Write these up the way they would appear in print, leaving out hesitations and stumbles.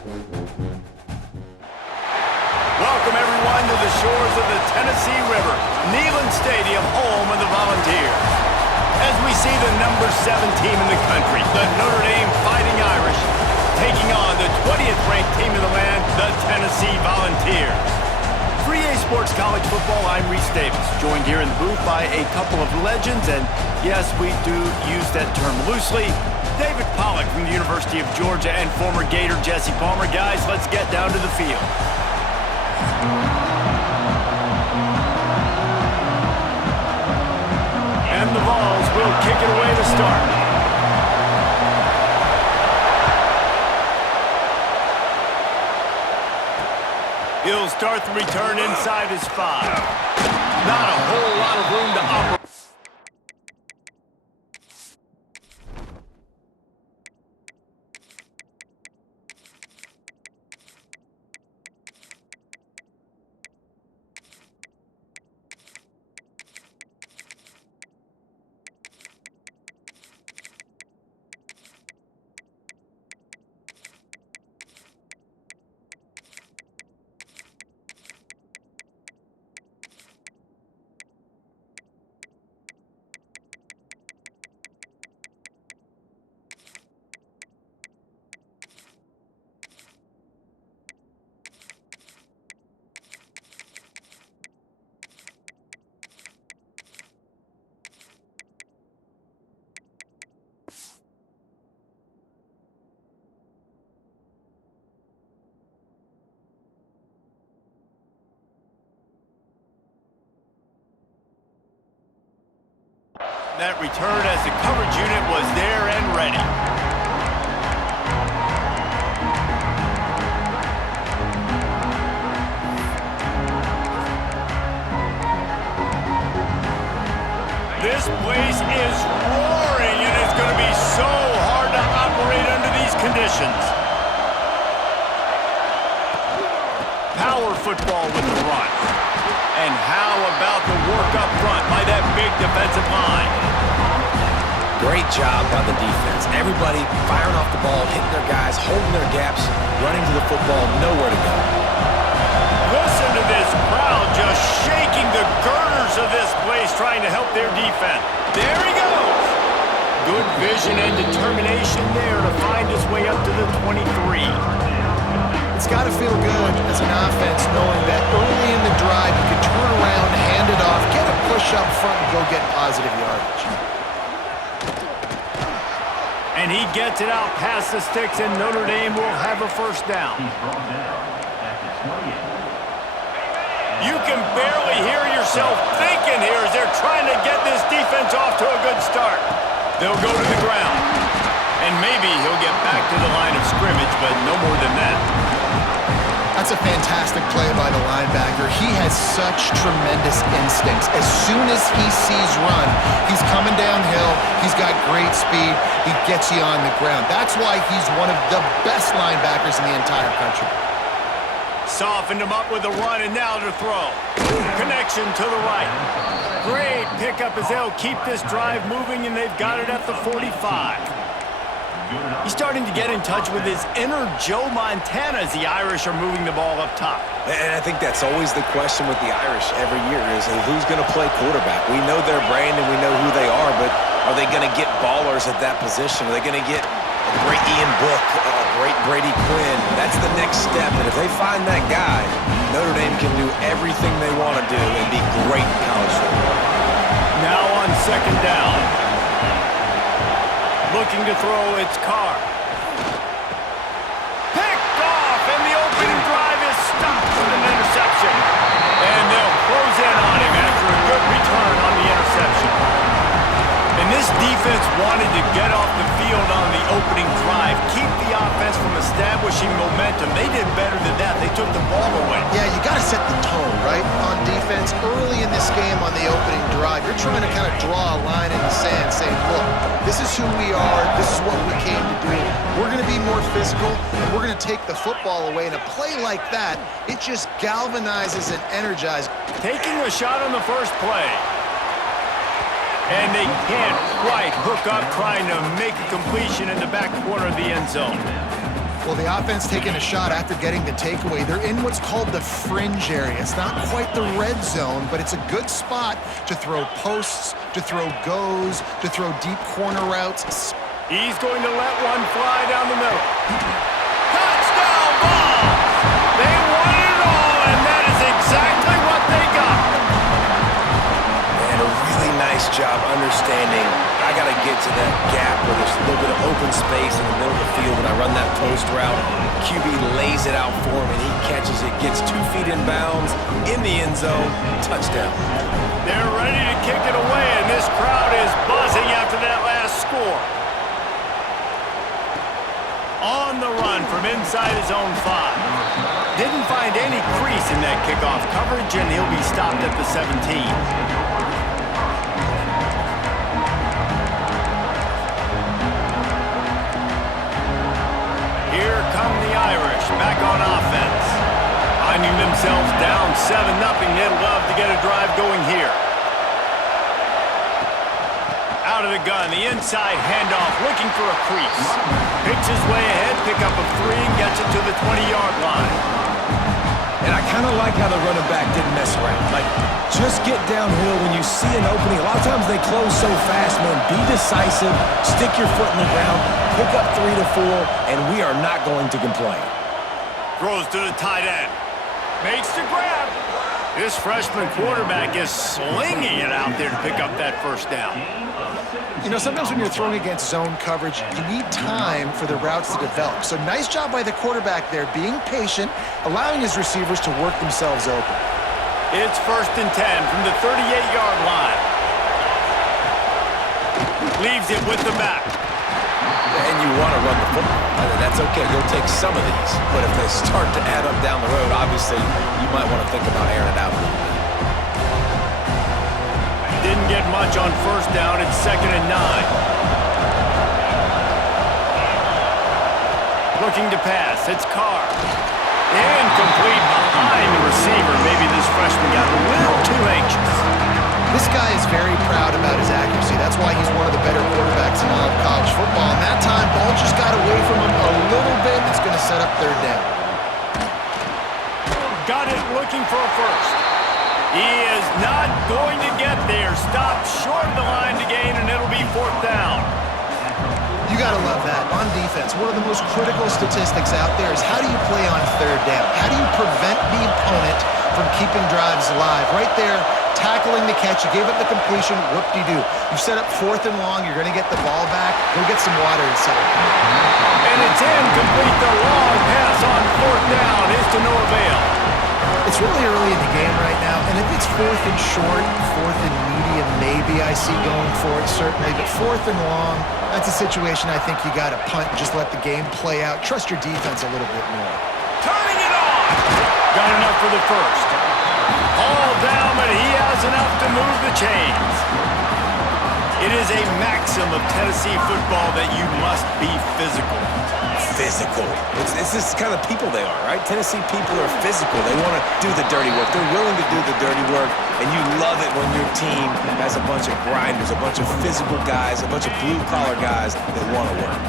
Welcome, everyone, to the shores of the Tennessee River, Neyland Stadium, home of the Volunteers. As we see the number 7 team in the country, the Notre Dame Fighting Irish, taking on the 20th ranked team in the land, the Tennessee Volunteers. For EA Sports College Football, I'm Reese Davis, joined here in the booth by a couple of legends, and yes, we do use that term loosely. David Pollack from the University of Georgia and former Gator Jesse Palmer. Guys, let's get down to the field. And the Vols will kick it away to start. He'll start the return inside his 5. Not a whole lot of room to operate. That return as the coverage unit was there and ready. This place is roaring, and it's going to be so hard to operate under these conditions. Power football with the run. And how about the work up front by that big defensive line? Great job by the defense. Everybody firing off the ball, hitting their guys, holding their gaps, running to the football, nowhere to go. Listen to this crowd just shaking the girders of this place, trying to help their defense. There he goes. Good vision and determination there to find his way up to the 23. It's got to feel good as an offense knowing that early in the drive you can turn around, hand it off, get a push up front, and go get positive yardage. And he gets it out past the sticks, and Notre Dame will have a first down. You can barely hear yourself thinking here as they're trying to get this defense off to a good start. They'll go to the ground. And maybe he'll get back to the line of scrimmage, but no more than that. That's a fantastic play by the linebacker. He has such tremendous instincts. As soon as he sees run, he's coming downhill. He's got great speed. He gets you on the ground. That's why he's one of the best linebackers in the entire country. Softened him up with a run, and now to throw. Connection to the right. Great pickup as they'll keep this drive moving, and they've got it at the 45. He's starting to get in touch with his inner Joe Montana as the Irish are moving the ball up top. And I think that's always the question with the Irish every year is who's going to play quarterback. We know their brand and we know who they are, but are they going to get ballers at that position? Are they going to get a great Ian Book, a great Brady Quinn? That's the next step, and if they find that guy, Notre Dame can do everything they want to do and be great in college football. Now on second down. Looking to throw, it's Carr. Picked off, and the opening drive is stopped with an interception. And they'll close in on him after a good return on the interception. And this defense wanted to get off the field on the opening drive, keep the offense from establishing momentum. They did better than that. They took the ball away. Yeah, you got to set the tone, right, on defense. Early in this game on the opening drive, you're trying to kind of draw a line in the sand saying, look, this is who we are. This is what we came to do. We're going to be more physical, and we're going to take the football away. And a play like that, it just galvanizes and energizes. Taking a shot on the first play. And they can't quite hook up trying to make a completion in the back corner of the end zone. Well, the offense taking a shot after getting the takeaway. They're in what's called the fringe area. It's not quite the red zone, but it's a good spot to throw posts, to throw goes, to throw deep corner routes. He's going to let one fly down the middle. Touchdown ball! They won it all, and that is exactly what they got. And a really nice job understanding I got to get to that gap where there's a little bit of open space in the middle of the field when I run that post route. QB lays it out for him, and he catches it, gets 2 feet in bounds, in the end zone, touchdown. They're ready to kick it away, and this crowd is buzzing after that last score. On the run from inside his own 5. Didn't find any crease in that kickoff coverage, and he'll be stopped at the 17. Here come the Irish back on offense. Finding themselves down 7-0, they'd love to get a drive going here. Out of the gun, the inside handoff, looking for a crease. Picks his way ahead, pick up a 3, and gets it to the 20-yard line. And I kind of like how the running back didn't mess around. Like, just get downhill when you see an opening. A lot of times they close so fast, man. Be decisive, stick your foot in the ground, pick up 3 to 4, and we are not going to complain. Throws to the tight end. Makes the grab. This freshman quarterback is slinging it out there to pick up that first down. You know, sometimes when you're throwing against zone coverage, you need time for the routes to develop. So nice job by the quarterback there, being patient, allowing his receivers to work themselves open. It's 1st and 10 from the 38-yard line. Leaves it with the back. And you want to run the football. That's okay. You'll take some of these. But if they start to add up down the road, obviously, you might want to think about airing it out a little bit. Didn't get much on 1st down. It's 2nd and 9. Looking to pass. It's Carr. Incomplete behind the receiver. Maybe this freshman got a little too anxious. This guy is very proud about his accuracy. That's why he's one of the better quarterbacks in all of college football. And that time, ball just got away from him a little bit. It's going to set up 3rd down. Got it looking for a 1st. He is not going to get there. Stopped short of the line to gain, and it'll be 4th down. You got to love that. On defense, one of the most critical statistics out there is how do you play on 3rd down? How do you prevent the opponent from keeping drives alive? Right there, tackling the catch. You gave up the completion. Whoop-de-doo. You set up 4th and long. You're going to get the ball back. Go get some water inside. And it's incomplete. The long pass on 4th down is to no avail. It's really early in the game right now, and if it's 4th and short, 4th and medium, maybe I see going for it, certainly. But 4th and long, that's a situation I think you got to punt and just let the game play out. Trust your defense a little bit more. Turning it on. Got enough for the 1st. All down, but he has enough to move the chains. It is a maxim of Tennessee football that you must be physical. Physical. It's this kind of people they are, right? Tennessee people are physical. They want to do the dirty work. They're willing to do the dirty work, and you love it when your team has a bunch of grinders, a bunch of physical guys, a bunch of blue-collar guys that want to work.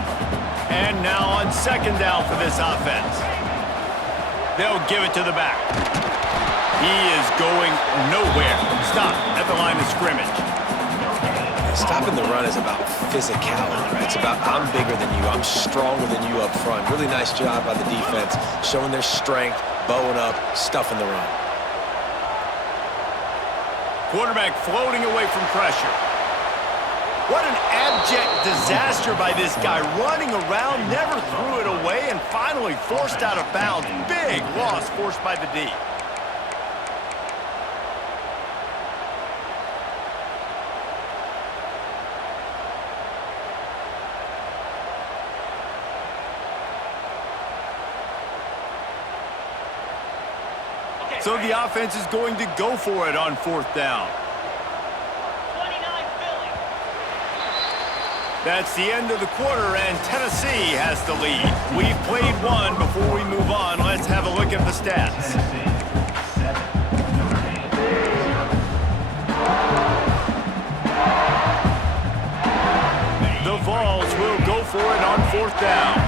And now on 2nd down for this offense. They'll give it to the back. He is going nowhere. Stop at the line of scrimmage. Stopping the run is about physicality, right? It's about I'm bigger than you, I'm stronger than you up front. Really nice job by the defense, showing their strength, bowing up, stuffing the run. Quarterback floating away from pressure. What an abject disaster by this guy, running around, never threw it away, and finally forced out of bounds. Big loss forced by the D. So the offense is going to go for it on 4th down. 29 Philly. That's the end of the quarter, and Tennessee has the lead. We've played one. Before we move on, let's have a look at the stats. The Vols will go for it on 4th down.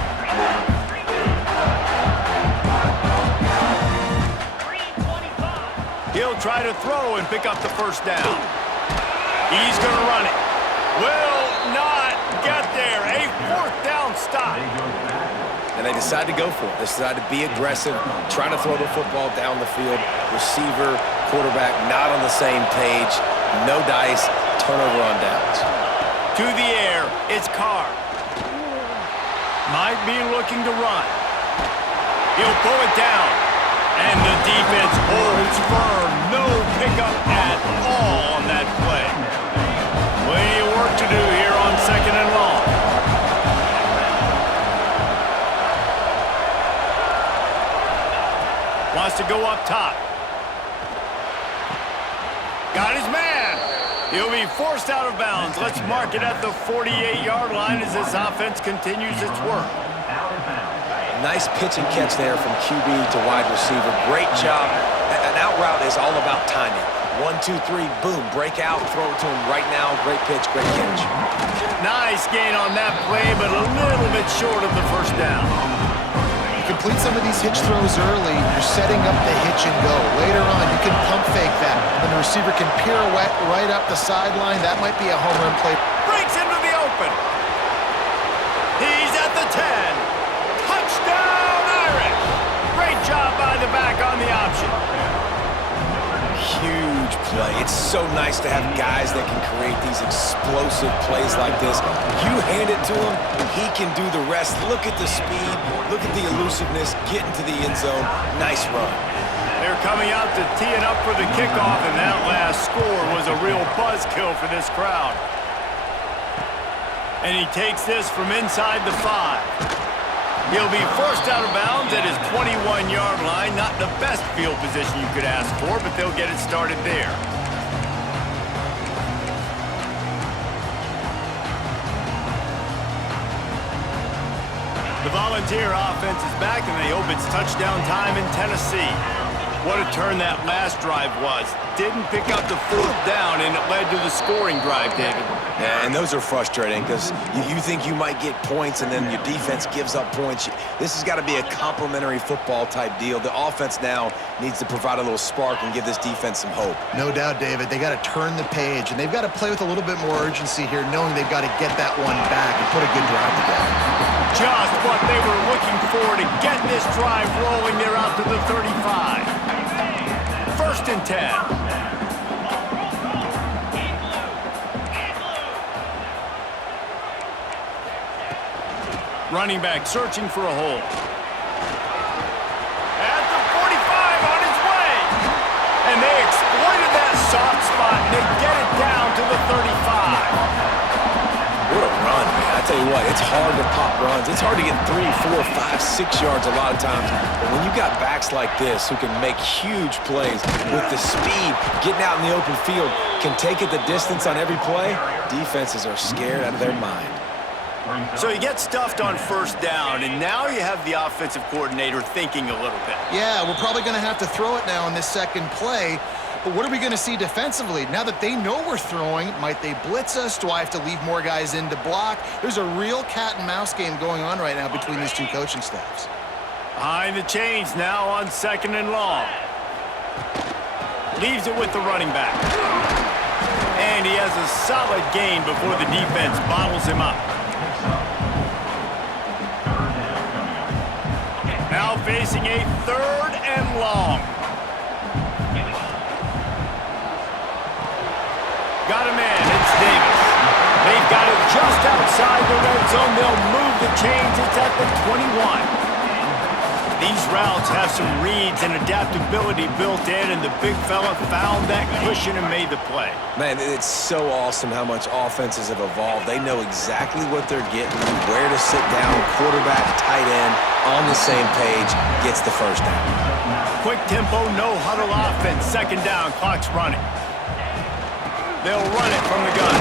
try to throw and pick up the first down. He's going to run it. Will not get there. A fourth down stop. And they decide to go for it. They decide to be aggressive, try to throw the football down the field. Receiver, quarterback, not on the same page. No dice, turnover on downs. To the air, it's Carr. Might be looking to run. He'll pull it down. And the defense holds firm. No pickup at all on that play. Plenty of work to do here on 2nd and long. Wants to go up top. Got his man. He'll be forced out of bounds. Let's mark it at the 48-yard line as this offense continues its work. Nice pitch and catch there from QB to wide receiver. Great job. An out route is all about timing. 1, 2, 3, boom, break out, throw it to him right now. Great pitch, great catch. Nice gain on that play, but a little bit short of the first down. You complete some of these hitch throws early, you're setting up the hitch and go. Later on, you can pump fake that. When the receiver can pirouette right up the sideline, that might be a home run play. Breaks into the open. He's at the 10. Touchdown, Irish. Great job by the back on the option. Huge play. It's so nice to have guys that can create these explosive plays like this. You hand it to him, he can do the rest. Look at the speed, look at the elusiveness, get into the end zone. Nice run. They're coming out to tee it up for the kickoff, and that last score was a real buzzkill for this crowd. And he takes this from inside the 5. He'll be forced out of bounds at his 21-yard line. Not the best field position you could ask for, but they'll get it started there. The Volunteer offense is back, and they hope it's touchdown time in Tennessee. What a turn that last drive was. Didn't pick up the fourth down, and it led to the scoring drive, David. Yeah, and those are frustrating because you think you might get points and then your defense gives up points. This has got to be a complementary football type deal. The offense now needs to provide a little spark and give this defense some hope. No doubt, David. They got to turn the page, and they've got to play with a little bit more urgency here, knowing they've got to get that one back and put a good drive together. Just what they were looking for to get this drive rolling. They're out to the 35. 1st and 10. Running back searching for a hole. At the 45 on his way. And they exploited that soft spot, and they get it down to the 35. What a run, man. I tell you what, it's hard to pop runs. It's hard to get 3, 4, 5, 6 yards a lot of times. But when you got backs like this who can make huge plays with the speed, getting out in the open field, can take it the distance on every play, defenses are scared out of their mind. So you get stuffed on first down, and now you have the offensive coordinator thinking a little bit. Yeah, we're probably going to have to throw it now in this second play. But what are we going to see defensively? Now that they know we're throwing, might they blitz us? Do I have to leave more guys in to block? There's a real cat and mouse game going on right now between these two coaching staffs. Behind the chains now on 2nd and long. Leaves it with the running back. And he has a solid gain before the defense bottles him up. Now facing a 3rd and long. Got a man, it's Davis. They've got it just outside the red zone. They'll move the chains. It's at the 21. These routes have some reads and adaptability built in, and the big fella found that cushion and made the play. Man, it's so awesome how much offenses have evolved. They know exactly what they're getting, where to sit down, quarterback, tight end, on the same page, gets the first down. Quick tempo, no huddle offense. 2nd down, clock's running. They'll run it from the gun.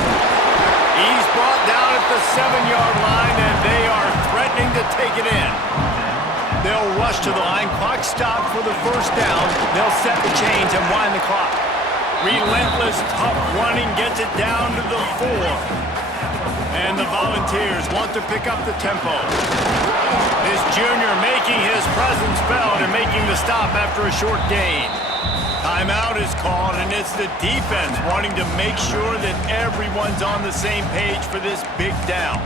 He's brought down at the 7-yard line, and they are threatening to take it in. They'll rush to the line. Clock stopped for the first down. They'll set the chains and wind the clock. Relentless, tough running gets it down to the 4. And the Volunteers want to pick up the tempo. This junior making his presence felt and making the stop after a short gain. Timeout is called, and it's the defense wanting to make sure that everyone's on the same page for this big down.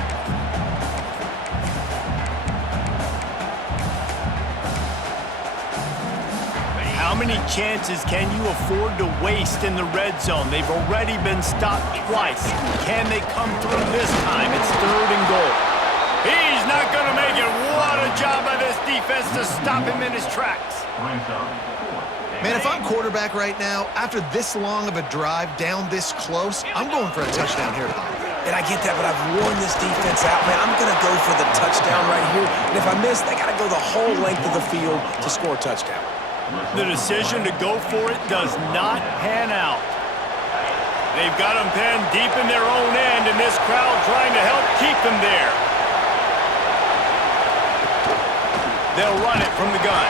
How many chances can you afford to waste in the red zone? They've already been stopped twice. Can they come through this time? It's 3rd and goal. He's not going to make it. What a job by this defense to stop him in his tracks. Man, if I'm quarterback right now, after this long of a drive down this close, I'm going for a touchdown here, Bob. And I get that, but I've worn this defense out, man. I'm going to go for the touchdown right here. And if I miss, they got to go the whole length of the field to score a touchdown. The decision to go for it does not pan out. They've got them pinned deep in their own end, and this crowd trying to help keep them there. They'll run it from the gun.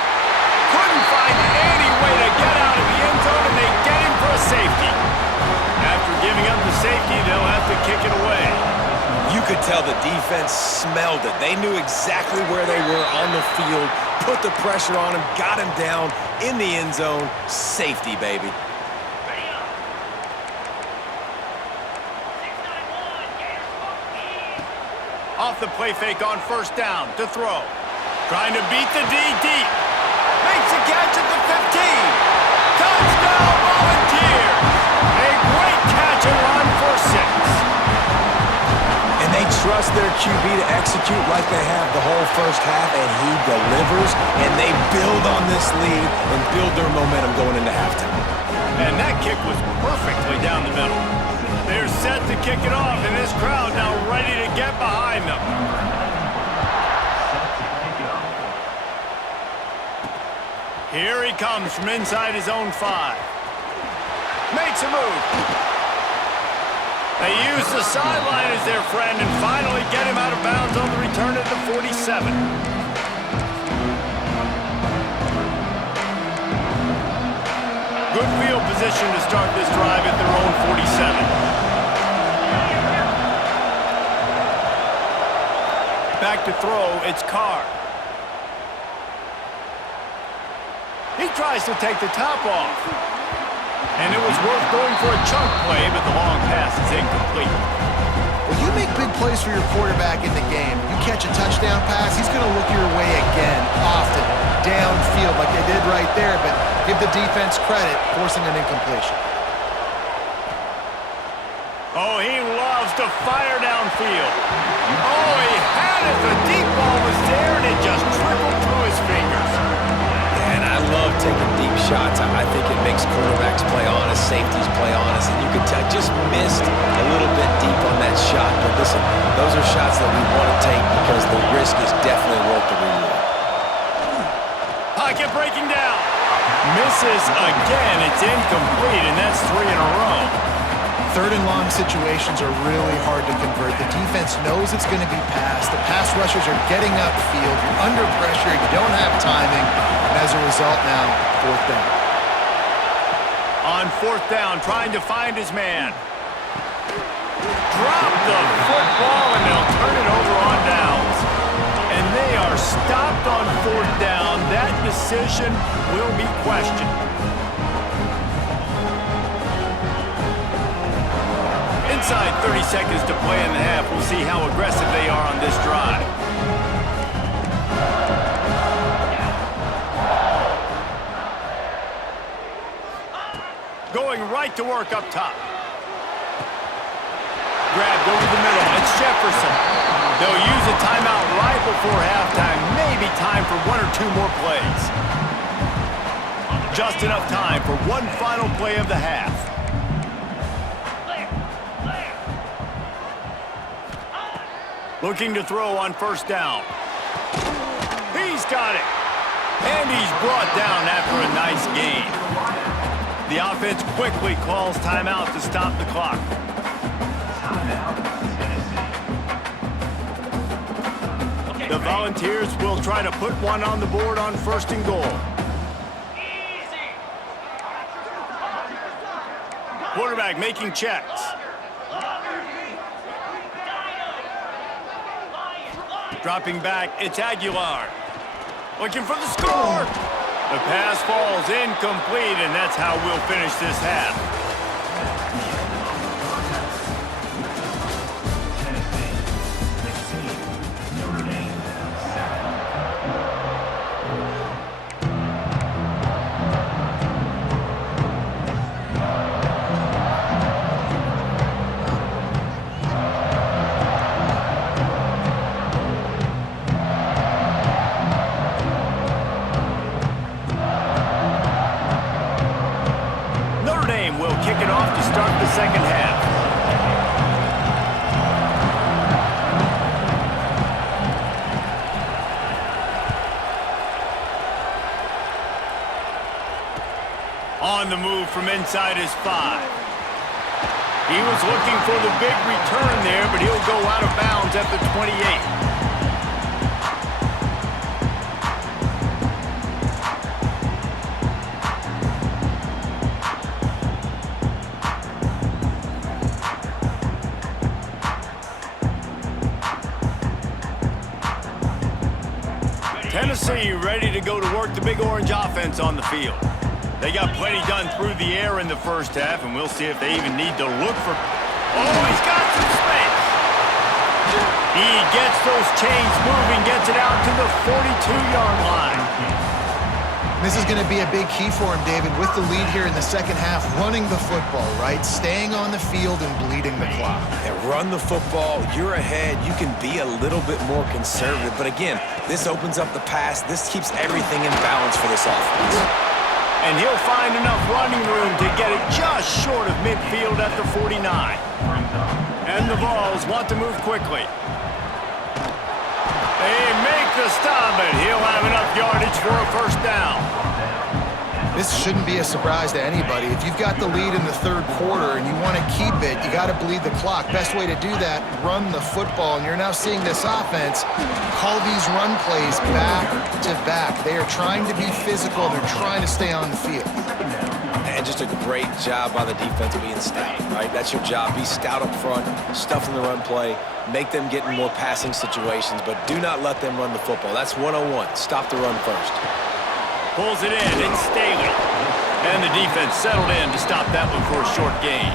Couldn't find any way to get out of the end zone, and they get him for a safety. After giving up the safety, they'll have to kick it away. You could tell the defense smelled it. They knew exactly where they were on the field, put the pressure on him, got him down in the end zone. Safety, baby. Off the play fake on 1st down to throw. Trying to beat the D deep. Makes a catch at the 15. Touchdown, Volunteers! A great catch and run for 6. And they trust their QB to execute like they have the whole first half, and he delivers, and they build on this lead and build their momentum going into halftime. And that kick was perfectly down the middle. They're set to kick it off, and this crowd now ready to get behind them. Here he comes from inside his own 5. Makes a move. They use the sideline as their friend and finally get him out of bounds on the return at the 47. Good field position to start this drive at their own 47. Back to throw, it's Carr. He tries to take the top off. And it was worth going for a chunk play, but the long pass is incomplete. Well, you make big plays for your quarterback in the game. You catch a touchdown pass, he's going to look your way again, often, downfield like they did right there, but give the defense credit, forcing an incompletion. Oh, he loves to fire downfield. Oh, he had it. The deep ball was there, and it just trickled through his fingers. And I love taking deep shots. I think it makes quarterbacks play honest, safeties play honest, and you could tell just missed a little bit deep on that shot. But listen, those are shots that we want to take because the risk is definitely worth the reward. Pocket breaking down. Misses again. It's incomplete, and that's 3 in a row. 3rd and long situations are really hard to convert. The defense knows it's going to be passed. The pass rushers are getting upfield. You're under pressure. You don't have timing. And as a result now, 4th down. On 4th down, trying to find his man. Drop the football, and they'll turn it over on downs. And they are stopped on 4th down. That decision will be questioned. Inside 30 seconds to play in the half. We'll see how aggressive they are on this drive. Going right to work up top. Grabbed over the middle. It's Jefferson. They'll use a timeout right before halftime. Maybe time for 1 or 2 more plays. Just enough time for one final play of the half. Looking to throw on 1st down. He's got it. And he's brought down after a nice gain. The offense quickly calls timeout to stop the clock. The Volunteers will try to put one on the board on 1st and goal. Quarterback making checks. Dropping back, it's Aguilar. Looking for the score. The pass falls incomplete, and that's how we'll finish this half. Kick it off to start the second half. On the move from inside his 5. He was looking for the big return there, but he'll go out of bounds at the 28. Tennessee ready to go to work the Big Orange offense on the field. They got plenty done through the air in the first half, and we'll see if they even need to look for... Oh, he's got some space! He gets those chains moving, gets it out to the 42-yard line. This is going to be a big key for him, David, with the lead here in the second half, running the football, right? Staying on the field and bleeding the clock. Yeah, run the football. You're ahead. You can be a little bit more conservative. But again, this opens up the pass. This keeps everything in balance for this offense. And he'll find enough running room to get it just short of midfield at the 49. And the Vols want to move quickly. They make the stop, and he'll have enough yardage for a first down. This shouldn't be a surprise to anybody. If you've got the lead in the third quarter and you want to keep it, you got to bleed the clock. Best way to do that, run the football. And you're now seeing this offense call these run plays back to back. They are trying to be physical. They're trying to stay on the field. And just a great job by the defense being stout, right? That's your job. Be stout up front, stuff in the run play, make them get in more passing situations, but do not let them run the football. That's 101. Stop the run first. Pulls it in, it's Staley. And the defense settled in to stop that one for a short gain.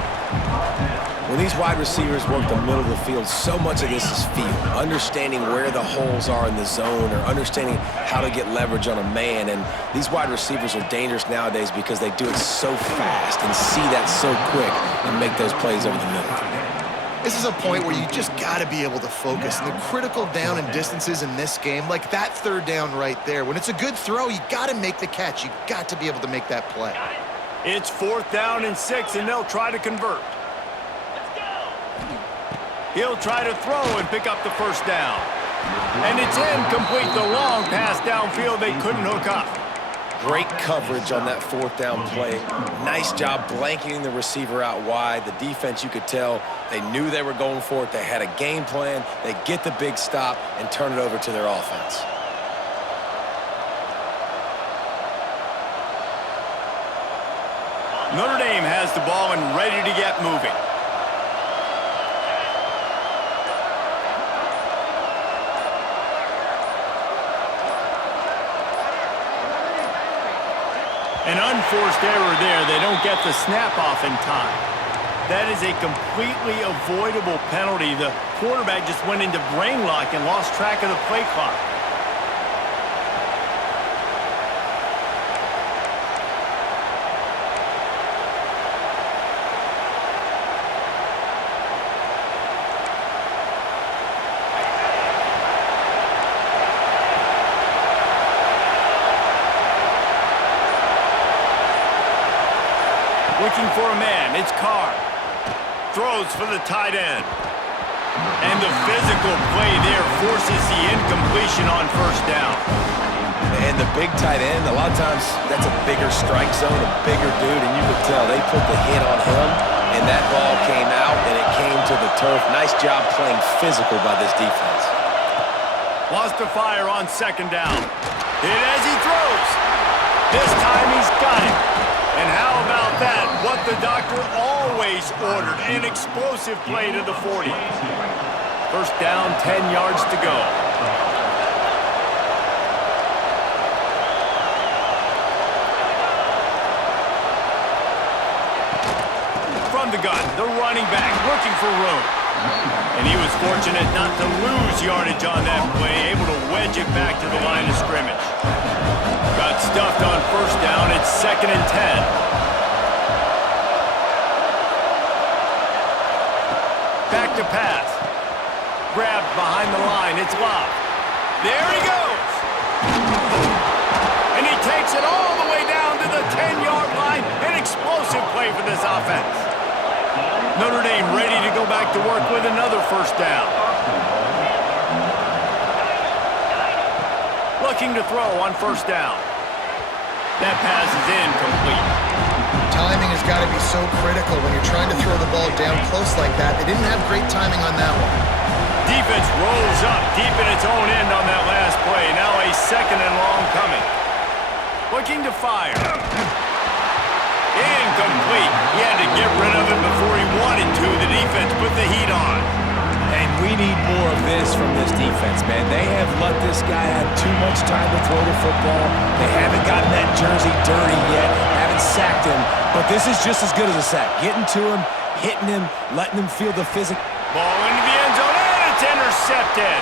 When these wide receivers work the middle of the field, so much of this is feel. Understanding where the holes are in the zone or understanding how to get leverage on a man. And these wide receivers are dangerous nowadays because they do it so fast and see that so quick and make those plays over the middle. This is a point where you just got to be able to focus. And the critical down and distances in this game, like that third down right there, when it's a good throw, you got to make the catch. You got to be able to make that play. It's 4th down and 6, and they'll try to convert. He'll try to throw and pick up the first down. And it's incomplete. The long pass downfield they couldn't hook up. Great coverage on that 4th down play. Nice job blanketing the receiver out wide. The defense, you could tell, they knew they were going for it. They had a game plan. They get the big stop and turn it over to their offense. Notre Dame has the ball and ready to get moving. An unforced error there. They don't get the snap off in time. That is a completely avoidable penalty. The quarterback just went into brain lock and lost track of the play clock. Looking for a man, it's Carr. Throws for the tight end. And the physical play there forces the incompletion on first down. And the big tight end, a lot of times that's a bigger strike zone, a bigger dude, and you could tell they put the hit on him, and that ball came out, and it came to the turf. Nice job playing physical by this defense. Lost to fire on second down. Hit as he throws. This time he's got it. And how about that? What the doctor always ordered, an explosive play to the 40. First down, 10 yards to go. From the gun, the running back looking for room. And he was fortunate not to lose yardage on that play, able to wedge it back to the line of scrimmage. Got stuffed on first down. It's 2nd and 10. Back to pass. Grabbed behind the line. It's Love. There he goes. And he takes it all the way down to the 10-yard line. An explosive play for this offense. Notre Dame ready to go back to work with another first down. Looking to throw on first down. That pass is incomplete. Timing has got to be so critical when you're trying to throw the ball down close like that. They didn't have great timing on that one. Defense rolls up deep in its own end on that last play. Now a 2nd and long coming. Looking to fire. Incomplete. He had to get rid of it before he wanted to. The defense put the heat on. And we need more of this from this defense, man. They have let this guy have too much time to throw the football. They haven't gotten that jersey dirty yet, haven't sacked him. But this is just as good as a sack. Getting to him, hitting him, letting him feel the physical. Ball into the end zone, and it's intercepted.